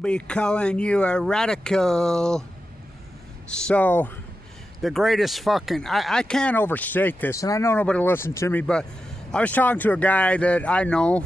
Be calling you a radical. So the greatest fucking I can't overstate this, and I know nobody listens to me, but I was talking to a guy that I know,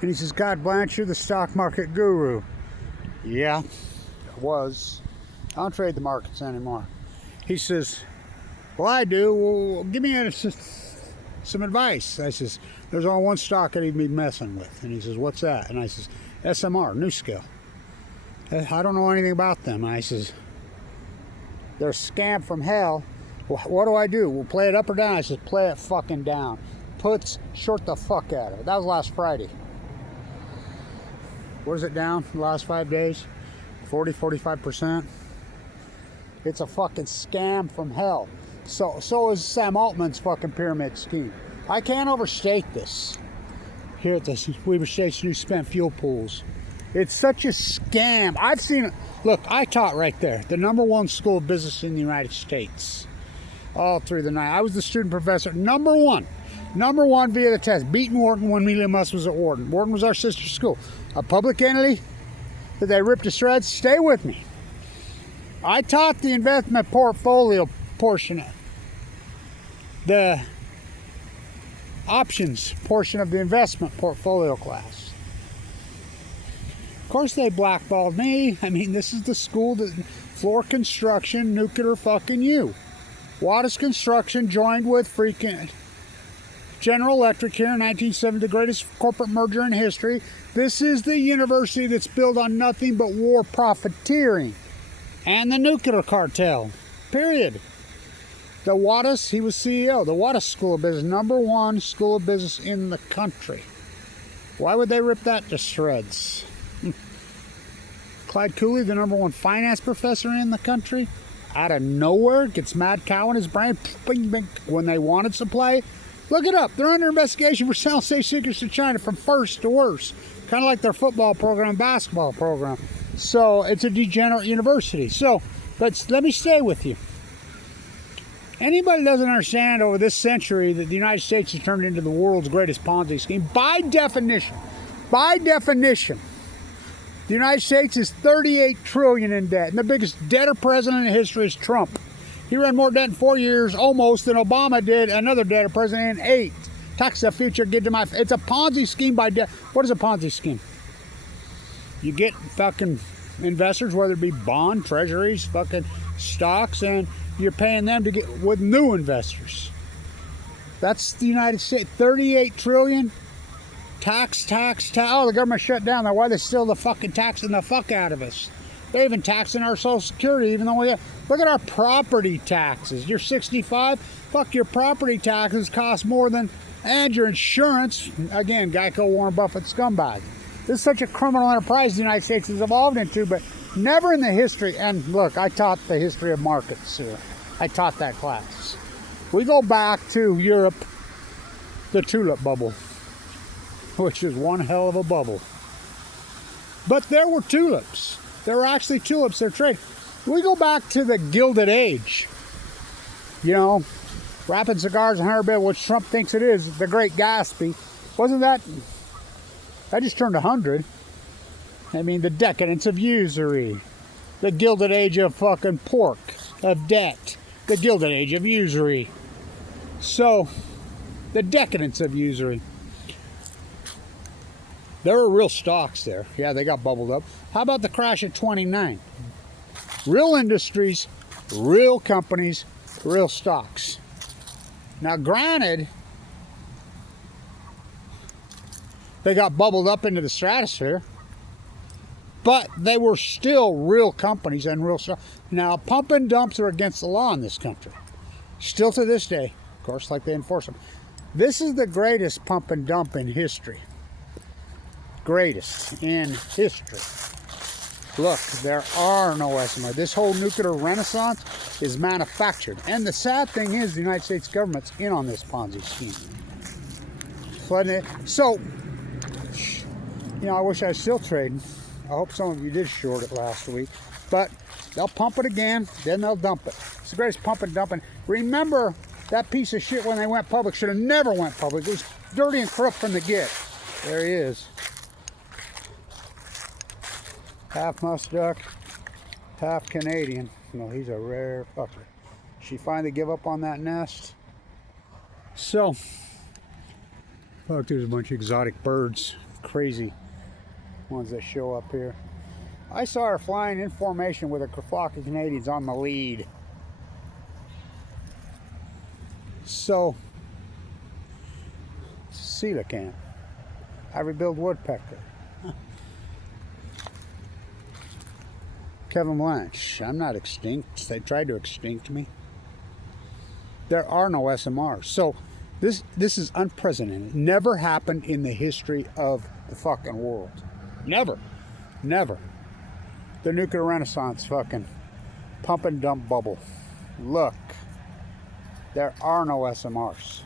and he says, God, Blanche, you're the stock market guru. Yeah, I was. I don't trade the markets anymore. He says, well, I do. Well, give me some advice. I says, there's only one stock I'd even be messing with. And he says, what's that? And I says, SMR, New Skill. I don't know anything about them. I says, they're a scam from hell. Well, what do I do? We'll play it up or down. I says, play it fucking down. Puts, short the fuck out of it. That was last Friday. What is it down the last 5 days? 45%. It's a fucking scam from hell. So is Sam Altman's fucking pyramid scheme. I can't overstate this. Here at the Weber State's new spent fuel pools. It's such a scam. I've seen it. Look, I taught right there. The #1 school of business in the United States. All through the night. I was the student professor. Number one via the test. Beating Wharton when Amelia Musk was at Wharton. Wharton was our sister school. A public entity that they ripped to shreds. Stay with me. I taught the investment portfolio portion. The options portion of the investment portfolio class. Of course they blackballed me. I mean, this is the school that floor construction, nuclear fucking you. Wattis Construction joined with freaking General Electric here in 1970, the greatest corporate merger in history. This is the university that's built on nothing but war profiteering and the nuclear cartel. Period. The Wattis, he was CEO. The Wattis School of Business, #1 school of business in the country. Why would they rip that to shreds? Clyde Cooley, the #1 finance professor in the country, out of nowhere gets mad cow in his brain. Bing, bing, when they wanted supply. Look it up. They're under investigation for selling state secrets to China from first to worst. Kind of like their football program, basketball program. So it's a degenerate university. So, but let me stay with you. Anybody doesn't understand over this century that the United States has turned into the world's greatest Ponzi scheme. By definition, the United States is $38 trillion in debt, and the biggest debtor president in history is Trump. He ran more debt in 4 years, almost, than Obama did, another debtor president, in 8. Tax the future, get to my... It's a Ponzi scheme by debt. What is a Ponzi scheme? You get fucking investors, whether it be bond, treasuries, fucking stocks, and you're paying them to get with new investors. That's the United States. $38 trillion. Tax. Oh, the government shut down. Now why are they still the fucking taxing the fuck out of us? They're even taxing our Social Security, even though we have... Look at our property taxes. You're 65. Fuck, your property taxes cost more than... And your insurance. Again, Geico, Warren Buffett, scumbag. This is such a criminal enterprise the United States has evolved into, but never in the history... And look, I taught the history of markets here. I taught that class. We go back to Europe, the tulip bubble, which is one hell of a bubble. But there were tulips. There were actually tulips they're trading. We go back to the Gilded Age. You know, wrapping cigars and 100 bill, which Trump thinks it is, the Great Gatsby. Wasn't that... I just turned 100. I mean, the decadence of usury. The Gilded Age of fucking pork, of debt. The Gilded Age of usury. So, the decadence of usury. There were real stocks there. Yeah, they got bubbled up. How about the crash of 29? Real industries, real companies, real stocks. Now, granted, they got bubbled up into the stratosphere, but they were still real companies and real stocks. Now, pump and dumps are against the law in this country. Still to this day, of course, like they enforce them. This is the greatest pump and dump in history. Greatest in history. Look, there are no SMR. This whole nuclear renaissance is manufactured. And the sad thing is the United States government's in on this Ponzi scheme. So, you know, I wish I was still trading. I hope some of you did short it last week. But they'll pump it again, then they'll dump it. It's the greatest pump and dumping. Remember, that piece of shit when they went public should have never went public. It was dirty and corrupt from the get. There he is. half musk duck, half Canadian. No, he's a rare fucker. She finally give up on that nest. So, look, there's a bunch of exotic birds. Crazy ones that show up here. I saw her flying in formation with a flock of Canadians on the lead. So, coelacanth, ivory-billed woodpecker. Kevin Blanche, I'm not extinct. They tried to extinct me. There are no SMRs. So this is unprecedented. Never happened in the history of the fucking world. Never. Never. The nuclear renaissance fucking pump and dump bubble. Look. There are no SMRs.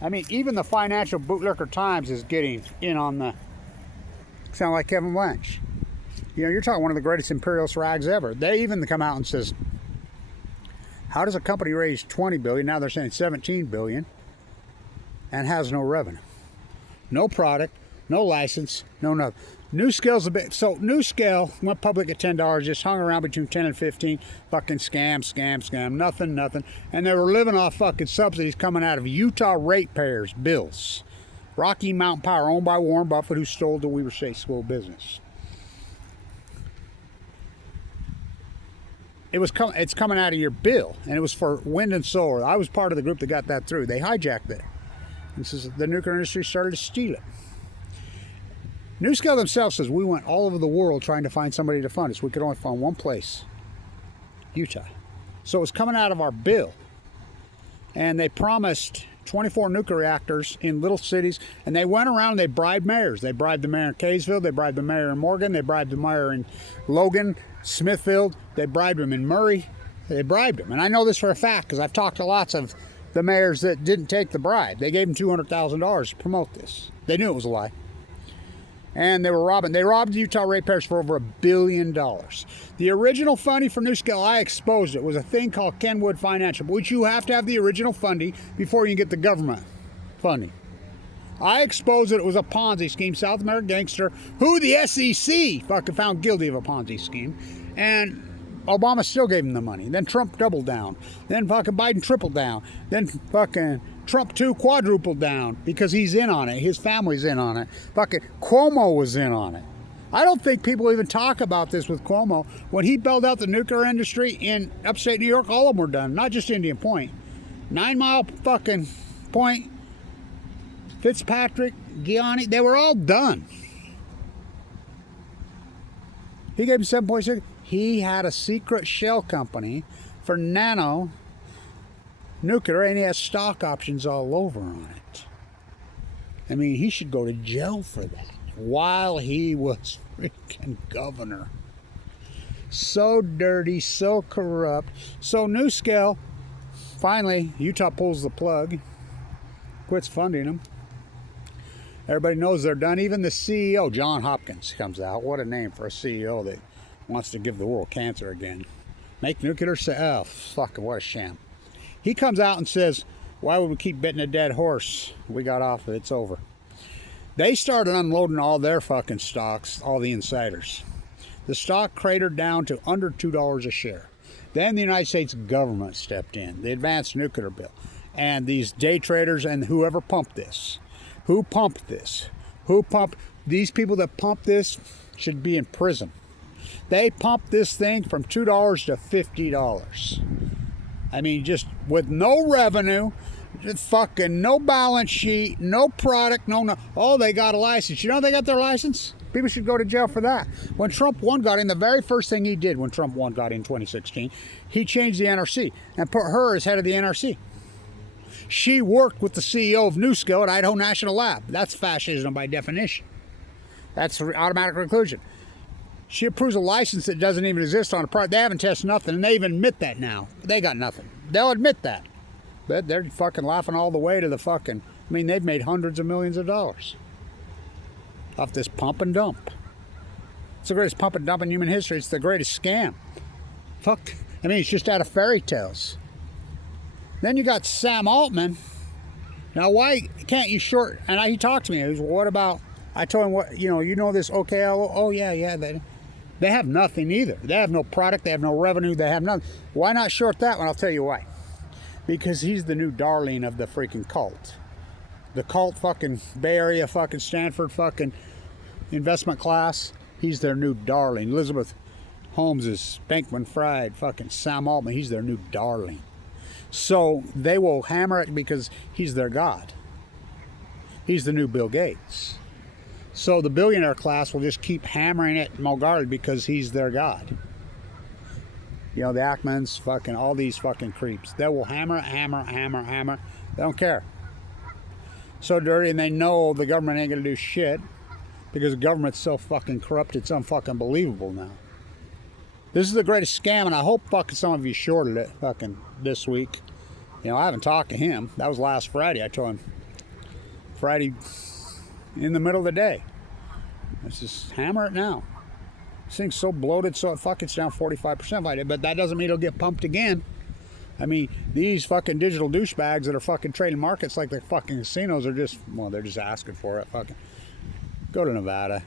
I mean, even the financial bootlicker Times is getting in on the... Sound like Kevin Blanche. You know, you're talking one of the greatest imperialist rags ever. They even come out and says, how does a company raise 20 billion, now they're saying 17 billion, and has no revenue? No product, no license, no nothing. NuScale's a bit, so NuScale went public at $10, just hung around between 10 and 15, fucking scam, nothing. And they were living off fucking subsidies coming out of Utah ratepayers' bills. Rocky Mountain Power, owned by Warren Buffett, who stole the Weaver State School of Business. It's coming out of your bill, and it was for wind and solar. I was part of the group that got that through. They hijacked it. This is the nuclear industry started to steal it. NuScale themselves says we went all over the world trying to find somebody to fund us. We could only find one place, Utah. So it was coming out of our bill, and they promised 24 nuclear reactors in little cities, and they went around and they bribed mayors. They bribed the mayor in Kaysville, they bribed the mayor in Morgan, they bribed the mayor in Logan, Smithfield, they bribed him in Murray. They bribed him, and I know this for a fact because I've talked to lots of the mayors that didn't take the bribe. They gave him $200,000 to promote this. They knew it was a lie. And they robbed the Utah ratepayers for over $1 billion. The original funding for NuScale, I exposed it, was a thing called Kenwood Financial, which you have to have the original funding before you can get the government funding. I exposed it. It was a Ponzi scheme, South American gangster, who the SEC fucking found guilty of a Ponzi scheme. And Obama still gave him the money. Then Trump doubled down. Then fucking Biden tripled down. Then fucking Trump 2 quadrupled down because he's in on it. His family's in on it. Fucking Cuomo was in on it. I don't think people even talk about this with Cuomo. When he bailed out the nuclear industry in upstate New York, all of them were done. Not just Indian Point. 9 Mile fucking Point, Fitzpatrick, Gianni, they were all done. He gave him 7.6. He had a secret shell company for nano nuclear, and he has stock options all over on it. I mean, he should go to jail for that while he was freaking governor. So dirty, so corrupt. So NuScale, finally, Utah pulls the plug, quits funding them. Everybody knows they're done. Even the CEO, John Hopkins, comes out. What a name for a CEO that wants to give the world cancer again. Make nuclear say, oh, fuck, what a sham. He comes out and says, why would we keep betting a dead horse? We got off it, it's over. They started unloading all their fucking stocks, all the insiders. The stock cratered down to under $2 a share. Then the United States government stepped in, the advanced nuclear bill. And these day traders and whoever pumped this. Who pumped this? These people that pumped this should be in prison. They pumped this thing from $2 to $50. I mean, just with no revenue, just fucking no balance sheet, no product, no. Oh, they got a license. You know they got their license? People should go to jail for that. When Trump 1 got in, the very first thing he did when Trump 1 got in 2016, he changed the NRC and put her as head of the NRC. She worked with the CEO of NuScale at Idaho National Lab. That's fascism by definition. That's automatic conclusion. She approves a license that doesn't even exist on a product. They haven't tested nothing, and they even admit that now. They got nothing. They'll admit that. But they're fucking laughing all the way to the fucking... I mean, they've made hundreds of millions of dollars off this pump and dump. It's the greatest pump and dump in human history. It's the greatest scam. Fuck. I mean, it's just out of fairy tales. Then you got Sam Altman. Now, why can't you short... And he talked to me. He was, what about I told him, what, you know this OKLO? Oh, yeah, they have nothing either. They have no product, they have no revenue, they have nothing. Why not short that one? I'll tell you why. Because he's the new darling of the freaking cult. The cult fucking Bay Area fucking Stanford fucking investment class. He's their new darling. Elizabeth Holmes is Bankman-Fried, fucking Sam Altman. He's their new darling. So they will hammer it because he's their god. He's the new Bill Gates. So the billionaire class will just keep hammering it Mulgari because he's their god. You know, the Ackmans, fucking all these fucking creeps. They will hammer. They don't care. So dirty, and they know the government ain't gonna do shit because the government's so fucking corrupt, it's unfucking believable now. This is the greatest scam, and I hope fucking some of you shorted it fucking this week. You know, I haven't talked to him. That was last Friday. I told him Friday in the middle of the day. Let's just hammer it now. This thing's so bloated, so it's down 45% by day, but that doesn't mean it'll get pumped again. I mean, these fucking digital douchebags that are fucking trading markets like the fucking casinos are just, well, they're just asking for it. Fucking go to Nevada.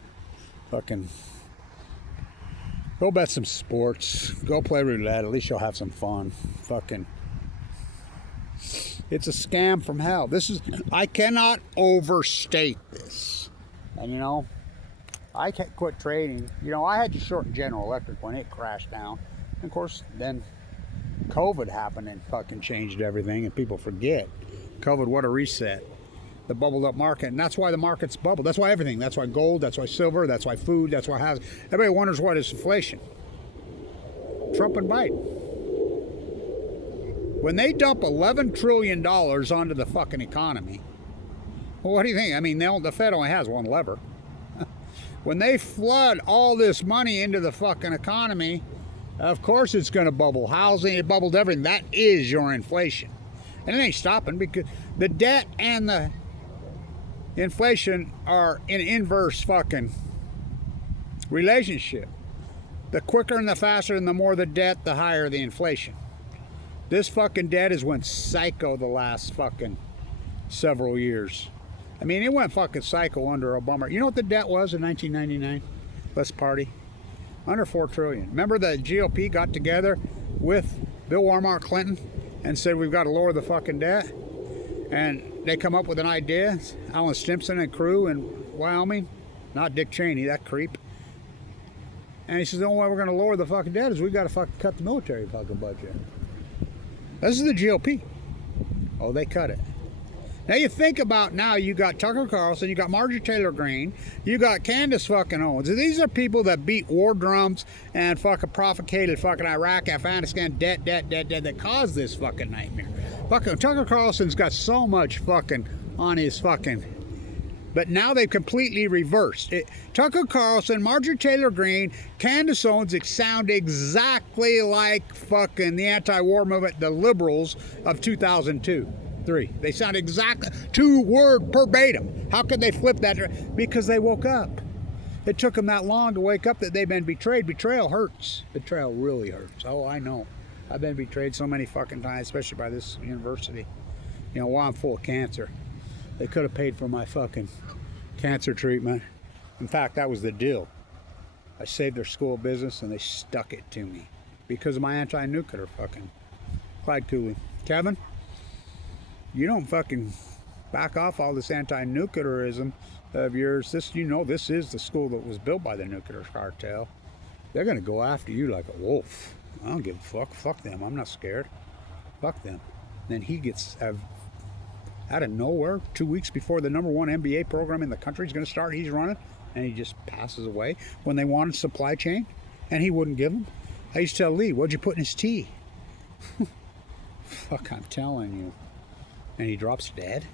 Fucking go bet some sports. Go play roulette. At least you'll have some fun. Fucking, it's a scam from hell. This is, I cannot overstate this. And you know, I can't quit trading. You know, I had to short General Electric when it crashed down. And of course, then COVID happened and fucking changed everything, and people forget. COVID, what a reset. The bubbled up market, and that's why the market's bubbled. That's why everything. That's why gold, that's why silver, that's why food, that's why housing. Everybody wonders what is inflation. Trump and Biden. When they dump $11 trillion onto the fucking economy, well, what do you think? I mean, the Fed only has one lever. When they flood all this money into the fucking economy, of course it's going to bubble. Housing, it bubbled everything. That is your inflation. And it ain't stopping because the debt and the inflation are in inverse fucking relationship. The quicker and the faster and the more the debt, the higher the inflation. This fucking debt has went psycho the last fucking several years. I mean, it went fucking psycho under Obama. You know what the debt was in 1999? Let's party. Under $4 trillion. Remember the GOP got together with Bill Warmark Clinton and said we've got to lower the fucking debt, and they come up with an idea. Alan Stimson and crew in Wyoming, not Dick Cheney, that creep. And he says the only way we're going to lower the fucking debt is we got to fucking cut the military fucking budget. This is the GOP. Oh, they cut it. Now you think about now, you got Tucker Carlson, you got Marjorie Taylor Greene, you got Candace fucking Owens. These are people that beat war drums and fucking propagated fucking Iraq, Afghanistan, debt that caused this fucking nightmare. Fucking Tucker Carlson's got so much fucking on his fucking, but now they've completely reversed it. Tucker Carlson, Marjorie Taylor Greene, Candace Owens, it sound exactly like fucking the anti-war movement, the liberals of 2002. They sound exactly two-word verbatim. How could they flip that? Because they woke up. It took them that long to wake up that they've been betrayed. Betrayal hurts. Betrayal really hurts. Oh, I know. I've been betrayed so many fucking times, especially by this university. You know, while I'm full of cancer. They could have paid for my fucking cancer treatment. In fact, that was the deal. I saved their school of business and they stuck it to me because of my anti-nuclear fucking Clyde Cooley. Kevin? You don't fucking back off all this anti-nuclearism of yours. This, you know, this is the school that was built by the nuclear cartel. They're gonna go after you like a wolf. I don't give a fuck. Fuck them. I'm not scared. Fuck them. Then he gets out of nowhere, 2 weeks before the #1 MBA program in the country is gonna start, he's running, and he just passes away. When they wanted supply chain, and he wouldn't give them. I used to tell Lee, what'd you put in his tea? Fuck, I'm telling you. And he drops dead.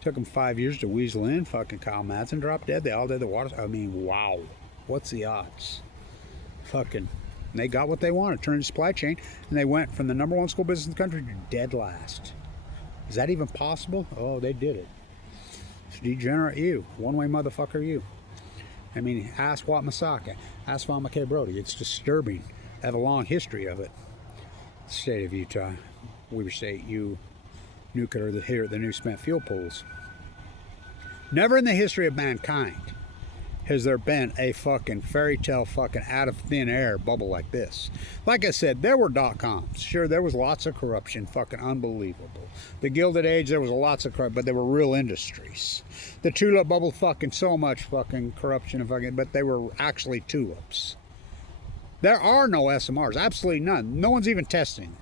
Took him 5 years to weasel in. Fucking Kyle Madsen dropped dead. They all did the water. I mean, wow. What's the odds? Fucking, they got what they wanted. Turned the supply chain. And they went from the #1 school business in the country to dead last. Is that even possible? Oh, they did it. It's degenerate you. One-way motherfucker you. I mean, ask Wat Masaka. Ask Von McKay Brody. It's disturbing. I have a long history of it. State of Utah. Weber State, you nuclear here at the new spent fuel pools. Never in the history of mankind has there been a fucking fairy tale fucking out of thin air bubble like this. Like I said, there were .coms. Sure, there was lots of corruption, fucking unbelievable. The Gilded Age, there was lots of corruption, but they were real industries. The tulip bubble, fucking so much fucking corruption and fucking, but they were actually tulips. There are no SMRs, absolutely none. No one's even testing.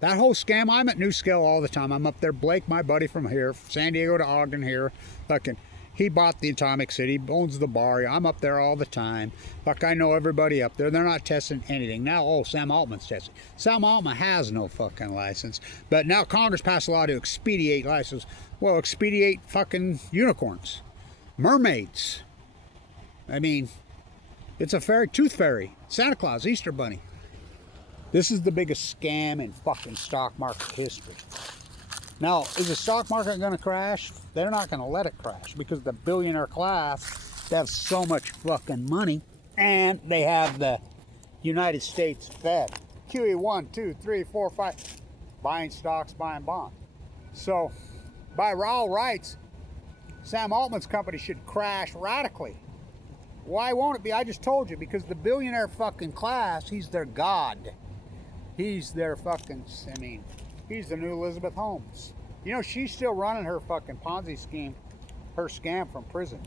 That whole scam, I'm at New Scale all the time. I'm up there. Blake, my buddy from here, San Diego to Ogden here, fucking, he bought the Atomic City, owns the bar. I'm up there all the time. Fuck, I know everybody up there. They're not testing anything. Now, oh, Sam Altman's testing. Sam Altman has no fucking license. But now Congress passed a law to expedite license. Well, expedite fucking unicorns. Mermaids. I mean, it's a fairy, tooth fairy. Santa Claus, Easter Bunny. This is the biggest scam in fucking stock market history. Now, is the stock market going to crash? They're not going to let it crash because the billionaire class, they have so much fucking money, and they have the United States Fed. QE 1, 2, 3, 4, 5, buying stocks, buying bonds. So, by all rights, Sam Altman's company should crash radically. Why won't it be? I just told you, because the billionaire fucking class, he's their god. He's their fucking, I mean, he's the new Elizabeth Holmes. You know, she's still running her fucking Ponzi scheme, her scam from prison.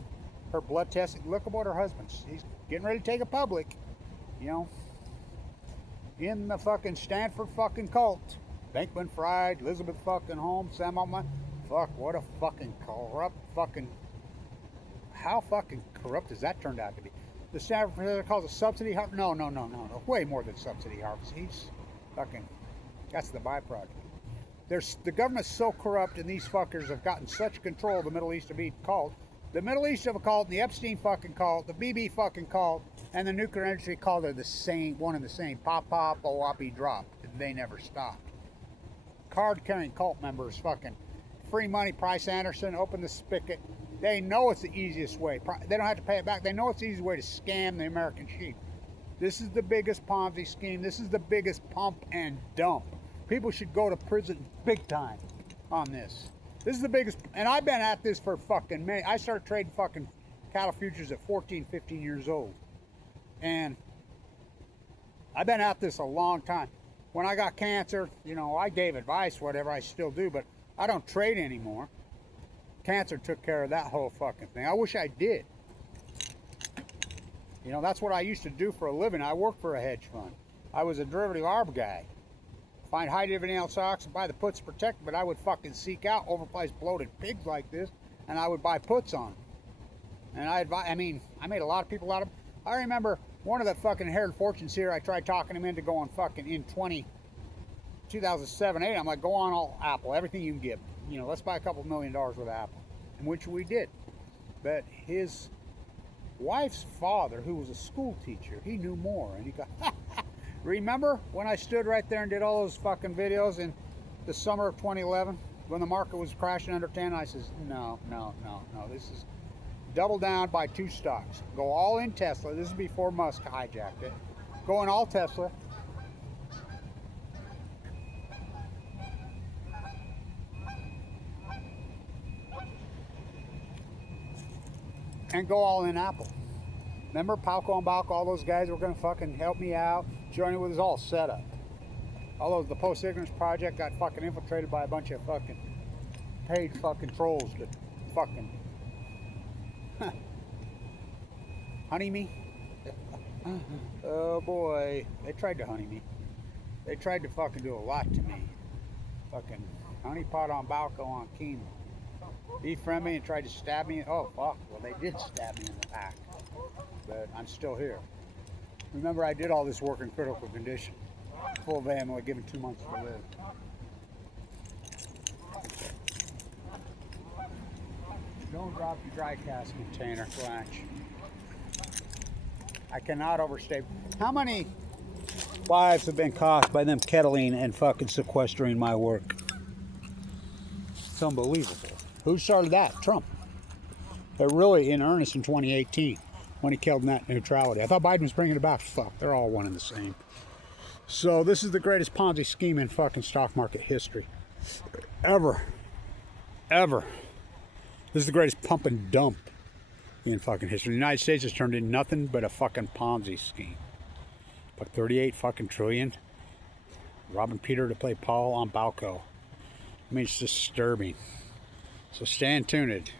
Her blood testing. Look about her husband. He's getting ready to take it public. You know, in the fucking Stanford fucking cult. Bankman Fried, Elizabeth fucking Holmes, Sam Altman. Fuck, what a fucking corrupt fucking... How fucking corrupt has that turned out to be? The Stanford calls it subsidy harvest. No. Way more than subsidy harvest. He's fucking... That's the byproduct. The government's so corrupt, and these fuckers have gotten such control of the Middle East of being cult. The Middle East of a cult, the Epstein fucking cult, the BB fucking cult, and the nuclear industry cult are the same, one and the same. Pop, pop, OAPI, drop. They never stopped. Card-carrying cult members fucking free money, Price Anderson, open the spigot. They know it's the easiest way. They don't have to pay it back. They know it's the easiest way to scam the American sheep. This is the biggest Ponzi scheme. This is the biggest pump and dump. People should go to prison big time on this. This is the biggest, and I've been at this for fucking many. I started trading fucking cattle futures at 14, 15 years old. And I've been at this a long time. When I got cancer, you know, I gave advice, whatever, I still do, but I don't trade anymore. Cancer took care of that whole fucking thing. I wish I did. You know, that's what I used to do for a living. I worked for a hedge fund. I was a derivative arb guy. Find high dividend stocks and buy the puts protected, but I would fucking seek out overpriced bloated pigs like this, and I would buy puts on them. And I made a lot of people out of them. I remember one of the fucking inherited fortunes here, I tried talking him into going fucking in 2007, 8. I'm like, go on all Apple, everything you can get. You know, let's buy a couple $1 million worth of Apple. And which we did. But his wife's father, who was a school teacher, he knew more. And he got, remember when I stood right there and did all those fucking videos in the summer of 2011 when the market was crashing under 10? I says, no. This is double down, buy 2 stocks. Go all in Tesla. This is before Musk hijacked it. Go in all Tesla. And go all in Apple. Remember Palco and Balco, all those guys were going to fucking help me out. Joining with us all set up. Although the Post-Ignorance Project got fucking infiltrated by a bunch of fucking paid fucking trolls that fucking honey me. Oh boy, they tried to honey me. They tried to fucking do a lot to me. Fucking honeypot on Balco on Keenan. Befriend me and tried to stab me. Oh fuck, well they did stab me in the back. But I'm still here. Remember, I did all this work in critical condition. Full of ammo, given 2 months to live. Don't drop your dry cask container, Flash. I cannot overstate. How many lives have been cost by them kettling and fucking sequestering my work? It's unbelievable. Who started that? Trump. They're really in earnest in 2018 when he killed net neutrality. I thought Biden was bringing it back. Fuck, they're all one and the same. So this is the greatest Ponzi scheme in fucking stock market history. Ever. This is the greatest pump and dump in fucking history. The United States has turned into nothing but a fucking Ponzi scheme. But 38 fucking trillion. Robbing Peter to play Paul on Balco. I mean, it's disturbing. So stand tuned.